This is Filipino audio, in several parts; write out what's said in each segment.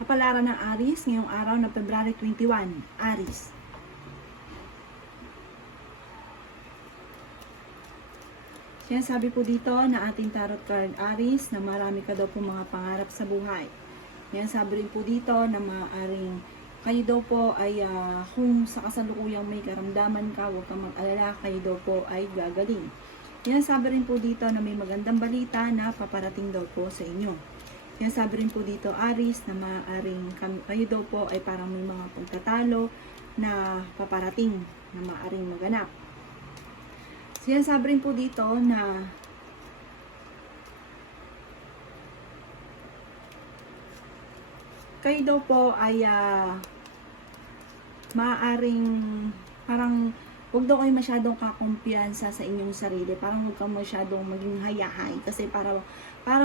Kapalaran ng Aries ngayong araw na February 21. Aries. Sinasabi po dito na ating tarot card Aries na marami ka daw po mga pangarap sa buhay. Yan sabi rin po dito na maaaring kayo daw po ay kung sa kasalukuyang may karamdaman ka, huwag kang mag-alala, kayo daw po ay gagaling. Yan sabi rin po dito na may magandang balita na paparating daw po sa inyo. Yan sabi rin po dito Aries na maaaring kayo daw po ay parang may mga pagtatalo na paparating na maaaring maganap. Sinasabi rin po dito na kayo daw po ay maaaring parang huwag daw kayo masyadong kakumpiyansa sa inyong sarili. Parang huwag kang masyadong maging hayahay. Kasi parang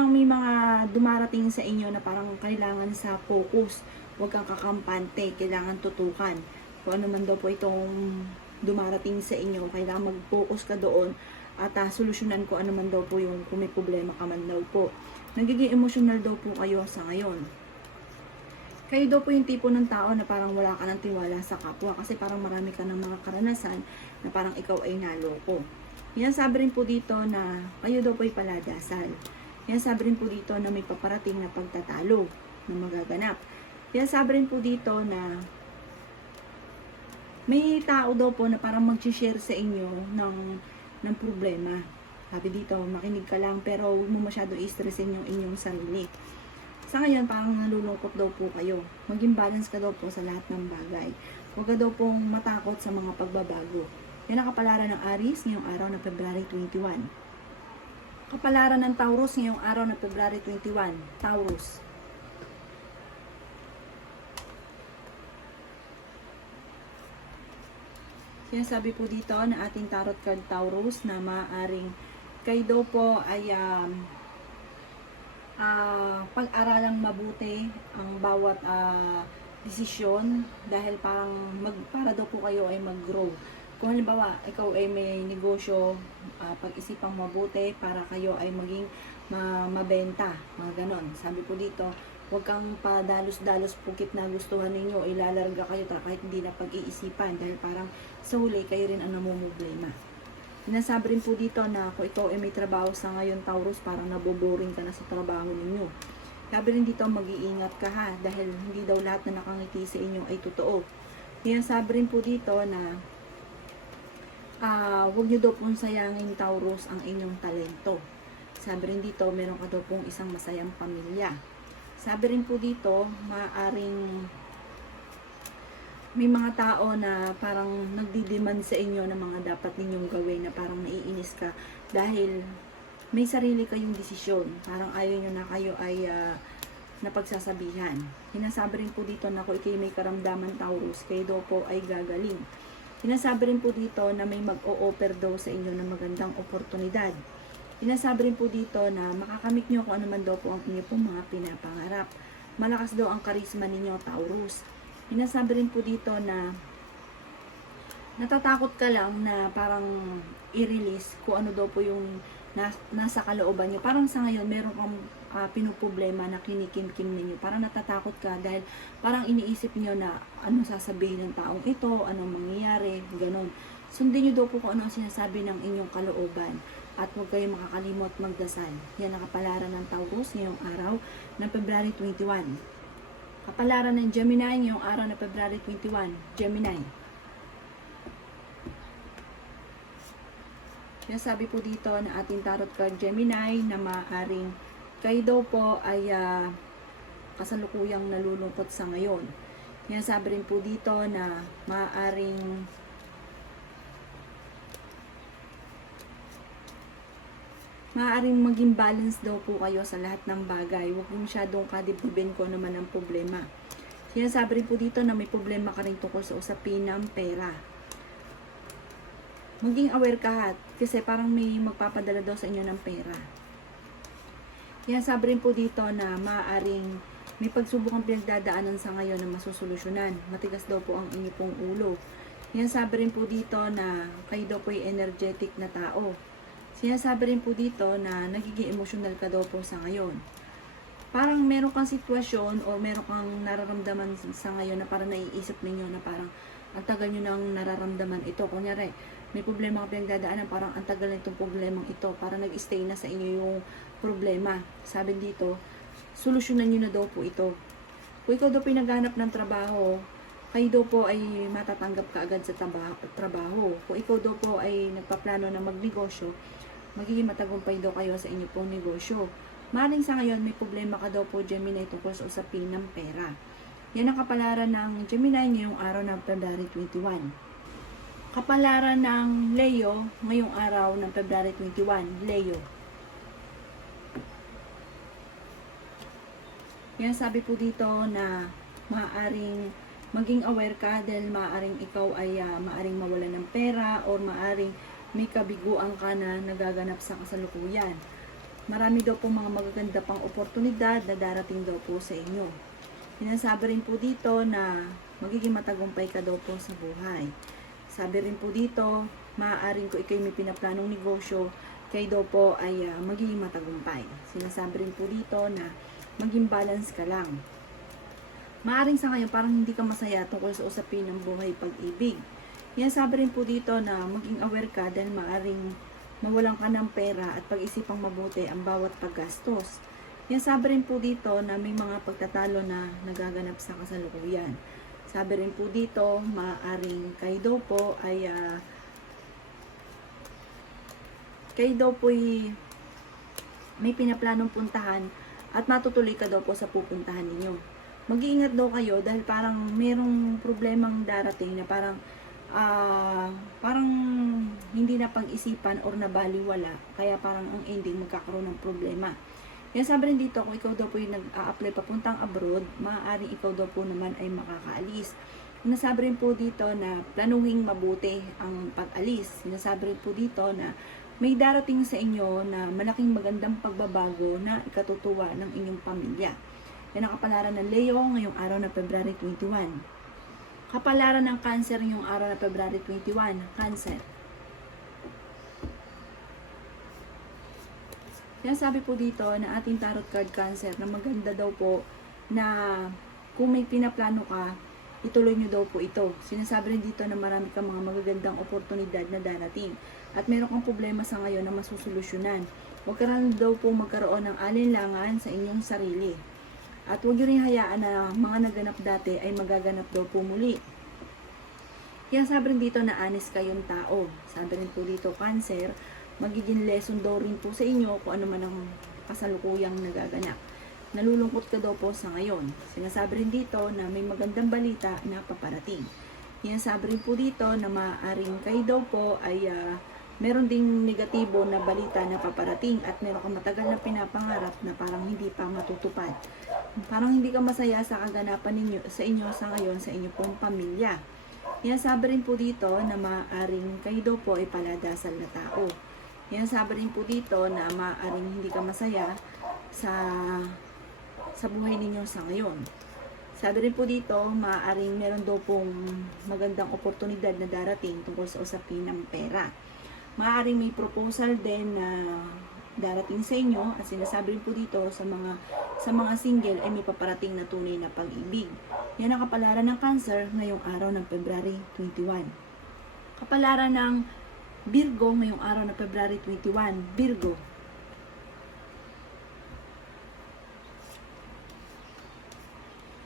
may mga dumarating sa inyo na parang kailangan sa focus. Huwag kang kakampante. Kailangan tutukan. Kung ano man daw po itong dumarating sa inyo, kailangan mag-focus ka doon at solusyonan ko ano man daw po yung kung may problema ka man daw po. Nagiging emotional daw po kayo sa ngayon. Kayo daw po yung tipo ng tao na parang wala ka ng tiwala sa kapwa kasi parang marami ka ng mga karanasan na parang ikaw ay naloko. Yan sabi rin po dito na kayo daw po ay paladasal. Yan sabi rin po dito na may paparating na pagtatalo na magaganap. Yan sabi rin po dito na may tao daw po na parang mag-share sa inyo ng problema. Sabi dito, makinig ka lang pero huwag mo masyado i-stressin yung inyong sarili. Sa ngayon, parang nalulungkot daw po kayo. Maging balance ka daw po sa lahat ng bagay. Huwag ka daw pong matakot sa mga pagbabago. Yan ang kapalaran ng Aries ngayong araw ng February 21. Kapalaran ng Taurus ngayong araw ng February 21. Taurus. Sinasabi po dito na ating tarot card Taurus na maaaring kayo daw po ay pag-aralang mabuti ang bawat desisyon dahil para daw po kayo ay mag-grow. Kung halimbawa, ikaw ay may negosyo, pag-isipang mabuti para kayo ay maging mabenta, mga ganon. Sabi po dito, huwag kang padalos-dalos pukit na gustuhan ninyo, ilalarga kayo kahit hindi na pag-iisipan dahil parang sa huli kayo rin ang namumblema. Sinasabi rin po dito na kung ikaw ay may trabaho sa ngayon Taurus, parang naboboring ka na sa trabaho ninyo. Sabi rin dito mag-iingat ka ha, dahil hindi daw lahat na nakangiti sa inyo ay totoo. Sinasabi rin po dito na huwag nyo daw pong sayangin Taurus ang inyong talento. Sabi rin dito meron ka daw pong isang masayang pamilya. Sabi rin po dito maaaring may mga tao na parang nagdidemand sa inyo ng mga dapat ninyong gawin na parang naiinis ka dahil may sarili kayong desisyon. Parang ayaw nyo na kayo ay napagsasabihan. Hinasabi rin po dito na kung ikaw may karamdaman Taurus, kayo daw po ay gagaling. Hinasabi rin po dito na may mag-o-offer daw sa inyo ng magandang oportunidad. Hinasabi rin po dito na makakamit nyo kung ano man daw po ang inyo pong mga pinapangarap. Malakas daw ang karisma ninyo Taurus. Hinasabi rin po dito na natatakot ka lang na parang i-release kung ano daw po yung nasa kalooban nyo. Parang sa ngayon, meron kang pinuproblema na kinikimkim ninyo. Parang natatakot ka dahil parang iniisip nyo na ano sasabihin ng taong ito, anong mangyayari, ganun. Sundin nyo daw po kung ano ang sinasabi ng inyong kalooban. At huwag kayong makakalimot magdasal. Yan ang kapalaran ng Taurus ngayong araw ng February 21. Kapalaran ng Gemini ngayong araw na February 21. Gemini. Sinasabi po dito na ating tarot card Gemini na maaaring kayo daw po ay kasalukuyang nalulungkot sa ngayon. Sinasabi rin po dito na maaaring maging balance daw po kayo sa lahat ng bagay. Huwag masyadong kadibdibin ko naman ang problema. Sinasabi rin po dito na may problema ka rin tungkol sa usapin ng pera. Maging aware ka kasi parang may magpapadala daw sa inyo ng pera. Sinasabi rin po dito na maaaring may pagsubok ang pinagdadaanan sa ngayon na masusolusyonan. Matigas daw po ang inyo pong ulo. Sinasabi rin po dito na kayo daw po ay energetic na tao. Sinasabi rin po dito na nagiging emosyonal ka daw po sa ngayon. parang meron kang sitwasyon o meron kang nararamdaman sa ngayon na parang naiisip ninyo na parang ang tagal nyo nang nararamdaman ito. Kunyari, may problema ka pinagdadaanan, parang ang tagal na itong problemang ito, parang nag-stay na sa inyo yung problema. Sabi dito, solusyonan nyo na daw po ito. Kung ikaw daw pinaghanap ng trabaho, kayo daw po ay matatanggap ka agad sa trabaho. Kung ikaw daw po ay nagpaplano na magnegosyo, magiging matagumpay daw kayo sa inyo pong negosyo. Maaaring sa ngayon, may problema ka daw po, Gemini, tungkol sa usapin ng pera. Yan ang kapalaran ng Gemini ngayong araw ng February 21. Kapalaran ng Leo ngayong araw ng February 21. Leo. Yan, sabi po dito na maaaring maging aware ka dahil maaaring ikaw ay maaaring mawalan ng pera or maaaring may kabiguan ka na nagaganap sa kasalukuyan. Marami daw po mga magaganda pang oportunidad na darating daw po sa inyo. Sinasabi rin po dito na magiging matagumpay ka daw po sa buhay. Sabi rin po dito, maaaring kung ikay may pinaplanong negosyo, kayo daw po ay magiging matagumpay. Sinasabi rin po dito na maging balance ka lang. Maaaring sa ngayon parang hindi ka masaya tungkol sa usapin ng buhay pag-ibig. Yan, sabi rin po dito na maging aware ka dahil maaaring mawalan ka ng pera at pag-isipang mabuti ang bawat paggastos. Yan, sabi rin po dito na may mga pagtatalo na nagaganap sa kasalukuyan. Sabi rin po dito, maaaring kayo daw po ay may pinaplanong puntahan at matutuloy ka daw po sa pupuntahan ninyo. Mag-iingat daw kayo dahil parang merong problemang darating na parang hindi na pag-isipan or nabaliwala. Kaya parang ang ending magkakaroon ng problema. Yan, sabi rin dito, kung ikaw daw po yung nag-a-apply papuntang abroad, maaaring ikaw daw po naman ay makakaalis. Nasabi rin po dito na planuhin mabuti ang pag-alis. Nasabi rin po dito na may darating sa inyo na malaking magandang pagbabago na ikatutuwa ng inyong pamilya. Yan ang kapalaran ng Leo ngayong araw na February 21. Kapalaran ng Cancer ngayong araw na February 21. Cancer. Yan, sabi po dito na ating tarot card Cancer na maganda daw po na kung may pinaplano ka, ituloy nyo daw po ito. Sinasabi rin dito na marami kang mga magagandang oportunidad na darating at meron kang problema sa ngayon na masusolusyonan. Huwag ka rin daw po magkaroon ng alinlangan sa inyong sarili. At huwag nyo rin hayaan na mga naganap dati ay magaganap daw po muli. Yan, sabi rin dito na honest kayong tao. Sabi rin po dito Cancer, magiging lesson daw rin po sa inyo kung ano man ang kasalukuyang nagaganap. Nalulungkot ka daw po sa ngayon. Sinasabi rin dito na may magandang balita na paparating. Sinasabi rin po dito na maaaring kayo daw po ay meron ding negatibo na balita na paparating at meron kang matagal na pinapangarap na parang hindi pa matutupad. Parang hindi ka masaya sa kaganapan ninyo, sa inyo sa ngayon, sa inyo pong pamilya. Sinasabi rin po dito na maaaring kayo daw po ay paladasal na tao. Sabi rin po dito na maaaring hindi ka masaya sa buhay ninyo sa ngayon. Sabi rin po dito, maaaring meron daw pong magandang oportunidad na darating tungkol sa usapin ng pera. Maaaring may proposal din na darating sa inyo at sinasabi rin po dito sa mga single ay may paparating na tunay na pag-ibig. Yan ang kapalaran ng Cancer ngayong araw ng February 21. Kapalaran ng Virgo ngayong araw na February 21. Virgo.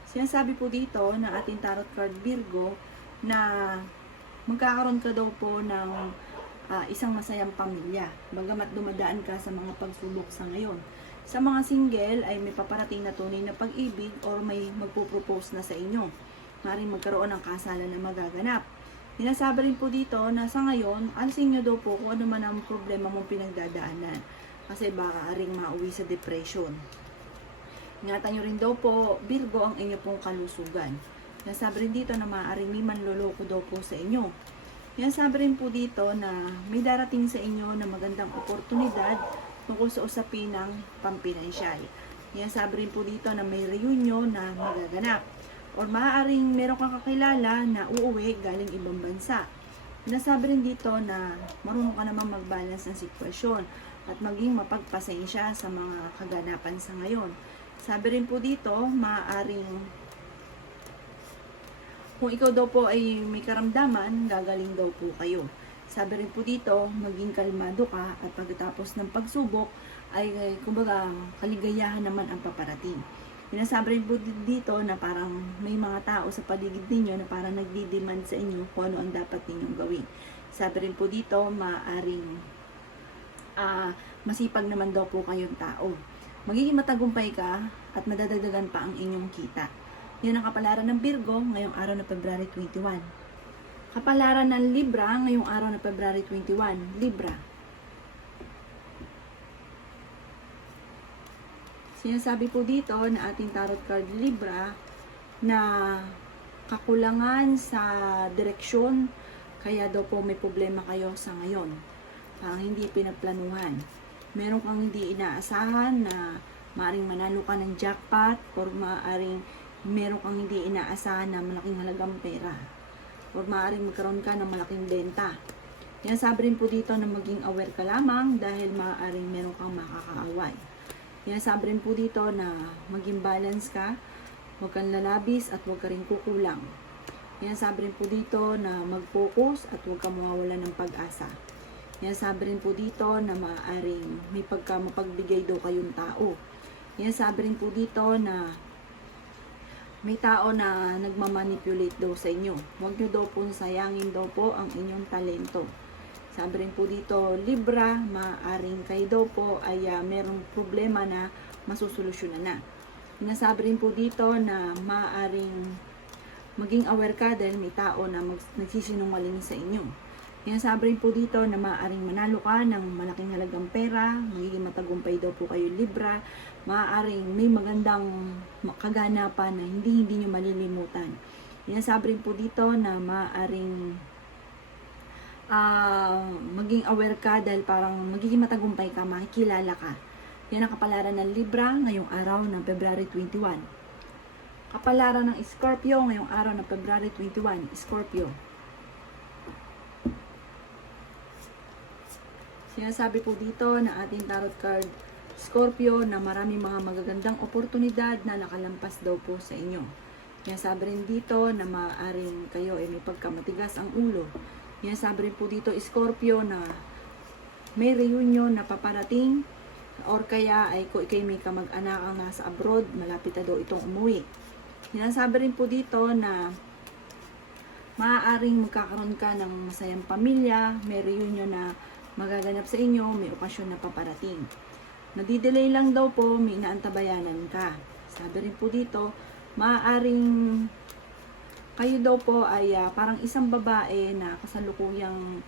Sinasabi po dito na ating tarot card Virgo na magkakaroon ka daw po ng isang masayang pamilya. Bagamat dumadaan ka sa mga pagsubok sa ngayon. Sa mga single ay may paparating na tunay na pag-ibig or may magpo-propose na sa inyo. Maaaring magkaroon ng kasalan na magaganap. Sinasabi rin po dito na sa ngayon, alisin nyo daw po kung ano man ang problema mong pinagdadaanan. Kasi baka aring mauwi sa depression. Ingatan nyo rin daw po, Virgo, ang inyo pong kalusugan. Sinasabi rin dito na maaaring may manloloko daw po sa inyo. Sinasabi rin po dito na may darating sa inyo na magandang oportunidad tungkol sa usapin ng pampinansyal. Sinasabi rin po dito na may reunion na magaganap. Or maaaring meron kang kakilala na uuwi galing ibang bansa. Sinasabi rin dito na marunong ka namang mag-balance ng sitwasyon at maging mapagpasensya sa mga kaganapan sa ngayon. Sabi rin po dito, maaaring kung ikaw daw po ay may karamdaman, gagaling daw po kayo. Sabi rin po dito, maging kalmado ka at pagkatapos ng pagsubok ay kumbaga kaligayahan naman ang paparating. Sinasabi rin po dito na parang may mga tao sa paligid ninyo na parang nagdi-demand sa inyo kung ano ang dapat ninyong gawin. Sabi rin po dito, maaaring masipag naman daw po kayong tao. Magiging matagumpay ka at madadagdagan pa ang inyong kita. Yan ang kapalaran ng Virgo ngayong araw na February 21. Kapalaran ng Libra ngayong araw na February 21. Libra. Sinasabi po dito na ating tarot card Libra na kakulangan sa direksyon, kaya daw po may problema kayo sa ngayon. Parang hindi pinagplanuhan. Meron kang hindi inaasahan na maaring manalo ka ng jackpot or maaring meron kang hindi inaasahan na malaking halagang pera or maaaring magkaroon ka ng malaking benta. Yan, sabi rin po dito na maging aware ka lamang dahil maaaring meron kang makakaaway. Yan, sabi rin po dito na maging balance ka, huwag kang lalabis at huwag ka rin kukulang. Yan, sabi rin po dito na mag-focus at huwag kang mawawalan ng pag-asa. Yan, sabi rin po dito na maaaring may mapagbigay daw kayong tao. Yan, sabi rin po dito na may tao na nagmamanipulate daw sa inyo. Huwag nyo daw po sayangin daw po ang inyong talento. Sabi rin po dito, Libra, maaaring kayo daw po ay merong problema na masusolusyonan na. Nasabi rin po dito na maaaring maging aware ka dahil may tao na nagsisinungaling sa inyo. Sabi rin po dito na maaaring manalo ka ng malaking halagang pera, magiging matagumpay daw po kayo Libra, maaaring may magandang kaganapan na hindi nyo malilimutan. Sabi rin po dito na maaaring maging aware ka dahil parang magiging matagumpay ka, makikilala ka. Yan ang kapalaran ng Libra ngayong araw ng February 21. Kapalaran ng Scorpio ngayong araw ng February 21. Scorpio. Sinasabi po dito na ating tarot card Scorpio na maraming mga magagandang oportunidad na nakalampas daw po sa inyo. Sinasabi rin dito na maaaring kayo ay may pagkamatigas ang ulo. Sinasabi rin po dito Scorpio na may reunion na paparating or kaya ay kung ikay may kamag-anak ang nasa abroad, malapit na daw itong umuwi. Sinasabi rin po dito na maaaring magkakaroon ka ng masayang pamilya, may reunion na magaganap sa inyo, may okasyon na paparating. Nadidelay lang daw po, may inaantabayanan ka. Sabi rin po dito, maaaring kayo daw po ay parang isang babae na kasalukuyang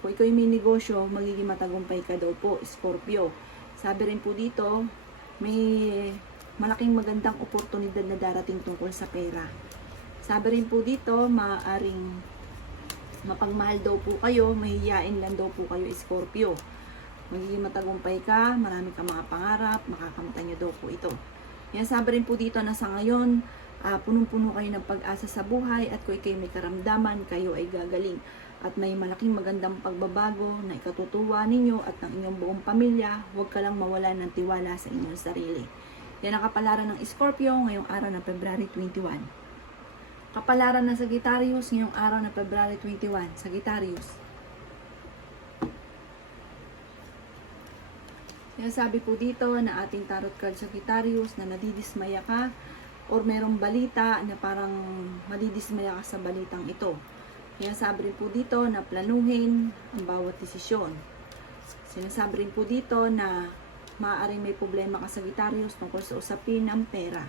kung ikaw may negosyo, magiging matagumpay ka daw po, Scorpio. Sabi rin po dito, may malaking magandang oportunidad na darating tungkol sa pera. Sabi rin po dito, maaaring mapagmahal daw po kayo, mahihiyain lang daw po kayo, Scorpio. Magiging matagumpay ka, marami kang mga pangarap, makakamtan nyo daw po ito. Sabi rin po dito na sa ngayon, punong-puno kayo ng pag-asa sa buhay at kung kayo may karamdaman, kayo ay gagaling. At may malaking magandang pagbabago na ikatutuwa ninyo at ng inyong buong pamilya, huwag ka lang mawalan ng tiwala sa inyong sarili. Yan ang kapalaran ng Scorpio ngayong araw ng February 21. Kapalaran ng Sagittarius ngayong araw ng February 21. Sagittarius. Sabi po dito na ating tarot card Sagittarius na nadidismaya ka or merong balita na parang madidismaya ka sa balitang ito. Sabi rin po dito na planuhin ang bawat desisyon. Sinasabi rin po dito na maaaring may problema ka Sagittarius tungkol sa usapin ng pera.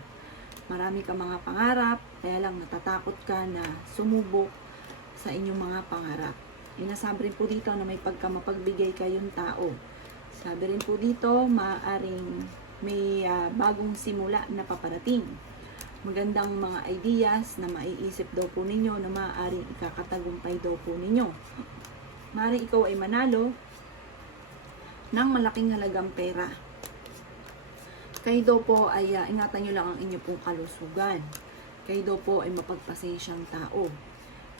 Marami ka mga pangarap, kaya lang natatakot ka na sumubok sa inyong mga pangarap. Sinasabi rin po dito na may pagkamapagbigay kayong tao. Sabi rin po dito, maaaring may bagong simula na paparating. Magandang mga ideas na maiisip daw po ninyo na maaaring ikakatagumpay daw po ninyo. Maaaring ikaw ay manalo ng malaking halagang pera. Kayo daw po ay ingatan nyo lang ang inyo pong kalusugan. Kayo daw po ay mapagpasensyang tao.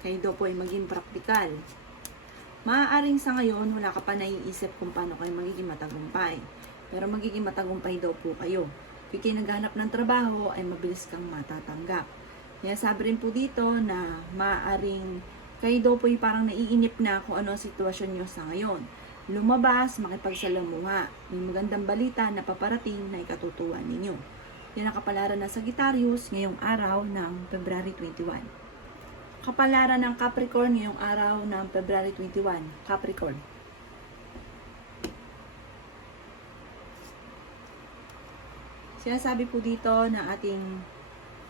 Kayo daw po ay maging praktikal. Maaaring sa ngayon, wala ka pa naiisip kung paano kayo magiging matagumpay. Pero magiging matagumpay daw po kayo. Kung naghanap ng trabaho ay mabilis kang matatanggap. Kaya sabi rin po dito na maaaring kayo daw po parang naiinip na kung ano ang sitwasyon nyo sa ngayon. Lumabas, makipagsalamuha. May magandang balita na paparating na ikatutuwa ninyo. Yan ang kapalaran ng Sagittarius ngayong araw ng February 21. Kapalaran ng Capricorn ngayong araw ng February 21. Capricorn. Sinasabi po dito na ating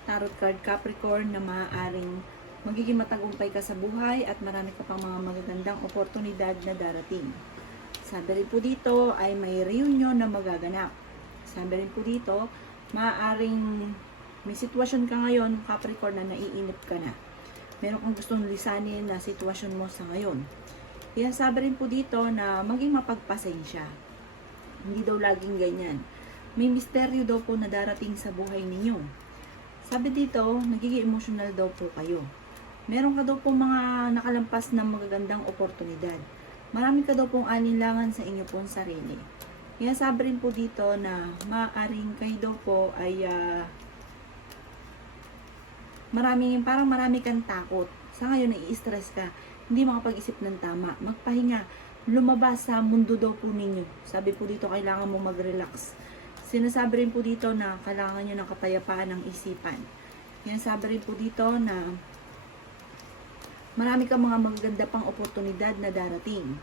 tarot card Capricorn na maaaring magiging matagumpay ka sa buhay at marami ka pang mga magagandang oportunidad na darating. Sabi rin po dito ay may reunion na magaganap. Sabi rin po dito, maaaring may sitwasyon ka ngayon, Capricorn, na naiinip ka na. Meron kang gustong lisanin na sitwasyon mo sa ngayon. Kaya sabi rin po dito na maging mapagpasensya. Hindi daw laging ganyan. May misteryo daw po na darating sa buhay ninyo. Sabi dito, nagiging emotional daw po kayo. Meron ka daw po mga nakalampas na magagandang oportunidad. Marami ka daw pong alinlangan sa inyo pong sarili. Kaya sabi rin po dito na maaaring kayo daw po ay parang marami kang takot. Sa ngayon, nai-stress ka. Hindi makapag-isip ng tama. Magpahinga. Lumabas sa mundo daw po ninyo. Sabi po dito, kailangan mo mag-relax. Sinasabi rin po dito na kailangan nyo ng kapayapaan ng isipan. Yan sabi rin po dito na marami kang mga magaganda pang oportunidad na darating.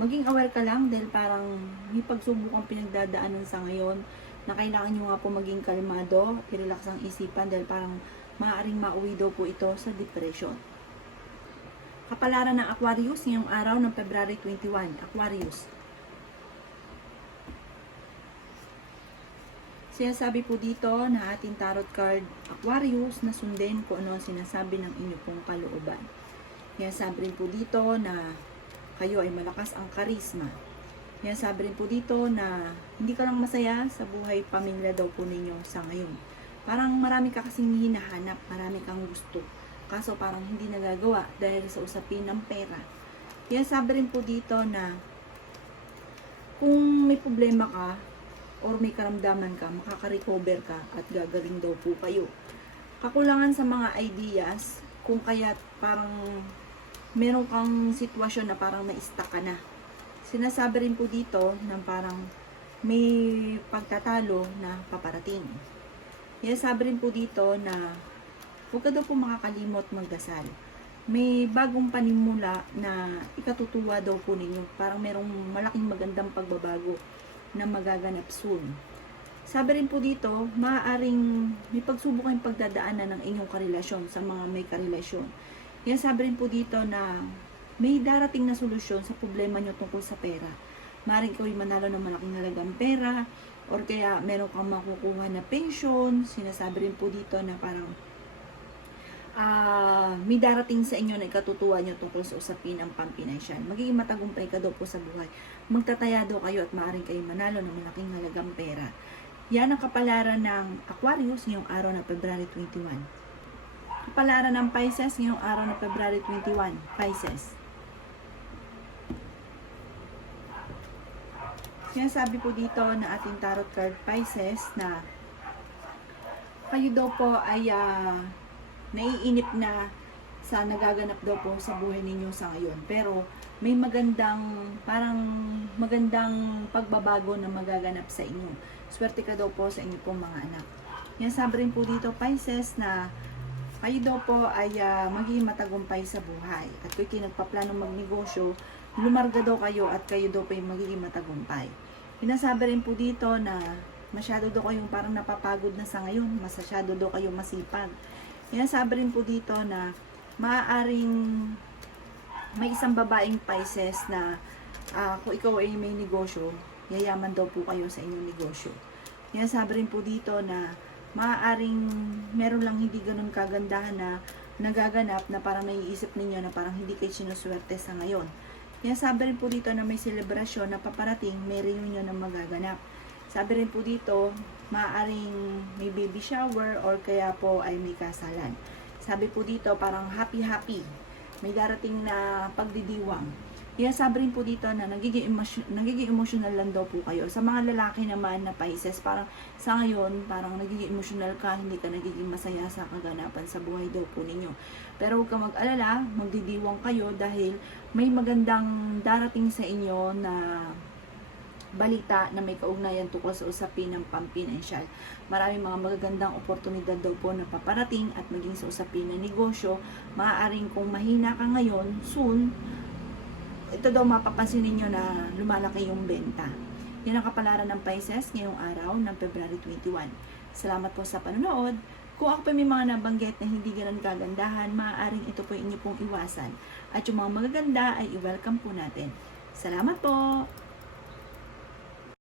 Maging aware ka lang dahil parang may pagsubok ang pinagdadaanan sa ngayon na kailangan nyo nga po maging kalmado, i-relax ang isipan dahil parang maaaring mauwi daw po ito sa depression. Kapalaran ng Aquarius ngayong araw ng February 21. Aquarius. Sinasabi po dito na ating tarot card Aquarius na sundin kung ano ang sinasabi ng inyo pong kalooban. Kaya sabi rin po dito na kayo ay malakas ang karisma. Kaya sabi rin po dito na hindi ka lang masaya sa buhay pamilya daw po ninyo sa ngayon. Parang marami ka kasing hinahanap, marami kang gusto. Kaso parang hindi nagagawa dahil sa usapin ng pera. Kaya sabi rin po dito na kung may problema ka, or may karamdaman ka, makaka-recover ka at gagaling daw po kayo. Kakulangan sa mga ideas, kung kaya parang meron kang sitwasyon na parang na-stuck ka na. Sinasabi rin po dito na parang may pagtatalo na paparating. Kaya sabi rin po dito na huwag ka daw po makakalimot magdasal. May bagong panimula na ikatutuwa daw po ninyo. Parang merong malaking magandang pagbabago na magaganap soon. Sabi rin po dito, maaaring may pagsubok kayong pagdadaanan ng inyong karelasyon sa mga may karelasyon. Kaya sabi rin po dito na may darating na solusyon sa problema nyo tungkol sa pera. Maaaring kayo manalo ng malaking halagang pera or kaya meron kang makukuha na pension. Sinasabi rin po dito na parang may darating sa inyo na ikatutuwa nyo tungkol sa usapin ng pampinansyal. Magiging matagumpay ka daw po sa buhay. Magtataya daw kayo at maaaring kayo manalo ng malaking halagang pera. Yan ang kapalaran ng Aquarius ngayong araw ng February 21. Kapalaran ng Pisces ngayong araw ng February 21. Pisces. Sinasabi po dito na ating tarot card Pisces na kayo daw po ay naiinip na sa nagaganap daw po sa buhay ninyo sa ngayon. Pero may parang magandang pagbabago na magaganap sa inyo. Swerte ka daw po sa inyo pong mga anak. Yan sabi rin po dito Pisces na kayo daw po ay magiging matagumpay sa buhay. At kung kinagpaplanong magnegosyo, lumarga daw kayo at kayo daw po ay magiging matagumpay. Pinasabi rin po dito na masyado daw kayong parang napapagod na sa ngayon. Masyado daw kayong masipag. Yan sabi rin po dito na maaaring may isang babaeng Pisces na kung ikaw ay may negosyo, yayaman daw po kayo sa inyong negosyo. Yan sabi rin po dito na maaaring meron lang hindi ganun kagandahan na nagaganap na parang naiisip ninyo na parang hindi kayo sinuswerte sa ngayon. Yan sabi rin po dito na may selebrasyon na paparating, may reunion na magaganap. Sabi rin po dito, maaaring may baby shower or kaya po ay may kasalan. Sabi po dito, parang happy-happy. May darating na pagdidiwang. Sabi rin po dito na nagiging emotional lang daw po kayo. Sa mga lalaki naman na Pisces, parang sa ngayon, parang nagiging emotional ka, hindi ka nagiging masaya sa kaganapan sa buhay daw po ninyo. Pero huwag ka mag-alala, magdidiwang kayo dahil may magandang darating sa inyo na balita na may kaugnayan tungkol sa usapin ng pampinansyal. Maraming mga magagandang oportunidad daw po na paparating at maging sa usapin ng negosyo. Maaaring kung mahina ka ngayon, soon, ito daw mapapansin ninyo na lumalaki yung benta. Yan ang kapalaran ng Pisces ngayong araw ng February 21. Salamat po sa panonood. Kung ako pa may mga nabanggit na hindi ganun kagandahan, maaaring ito po inyo pong iwasan. At yung mga magaganda ay i-welcome po natin. Salamat po!